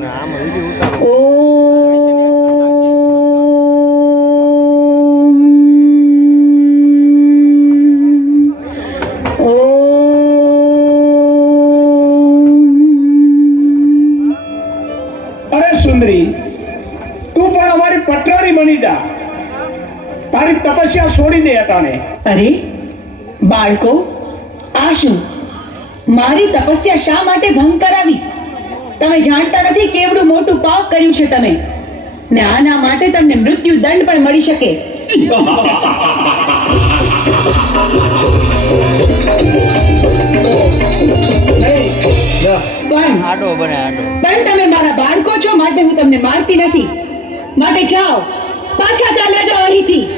ને આમાં વીડિયો ઉતારો. અરે સુંદરી તું પણ અમારી પટરાણી બની જા. તારી તપસ્યા છોડી દે અટાણે. અરે બાળકો આ શું? મારી તપસ્યા શા માટે ભંગ કરાવી? તમે જાણતા નથી કેવડું મોટું પાપ કર્યું છે તમે. ને આના માટે તમને મૃત્યુ દંડ પણ મળી શકે. પણ આડો બને આડો. પણ તમે મારા બાળકો છો માટે હું તમને મારતી નથી. માટે જાઓ. પાછા ચાલ્યા જાઓ અહીંથી.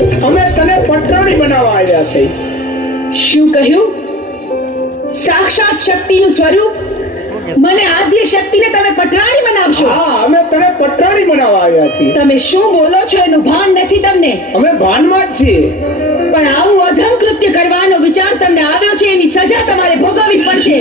અમે તને પટરાણી બનાવવા આવ્યા છે. શું કહ્યું? સાક્ષાત શક્તિનું સ્વરૂપ? મને આદ્ય શક્તિને તમે પટરાણી બનાવશો? હા અમે તને પટરાણી બનાવવા આવ્યા છીએ. તમે શું બોલો છો એનું ભાન નથી તમને? અમે ભાનમાં જ છીએ. પણ આવું અધમ કૃત્ય કરવાનો વિચાર તમને આવ્યો છે એની સજા તમારે ભોગવવી પડશે.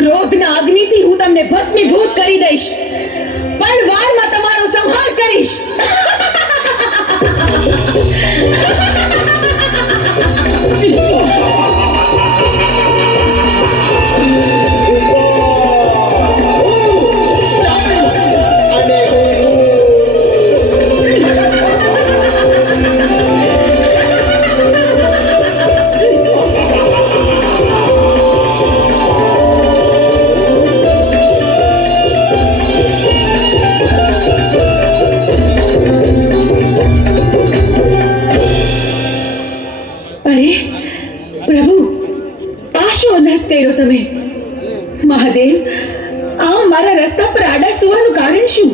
ક્રોધના અગ્નિથી હું તમને ભસ્મીભૂત કરી દઈશ. પણ વારમાં તમારો પ્રભુ, આ શું અનર્થ કર્યો તમે? મહાદેવ આ મારા રસ્તા પર આડા સુવાનું કારણ શું?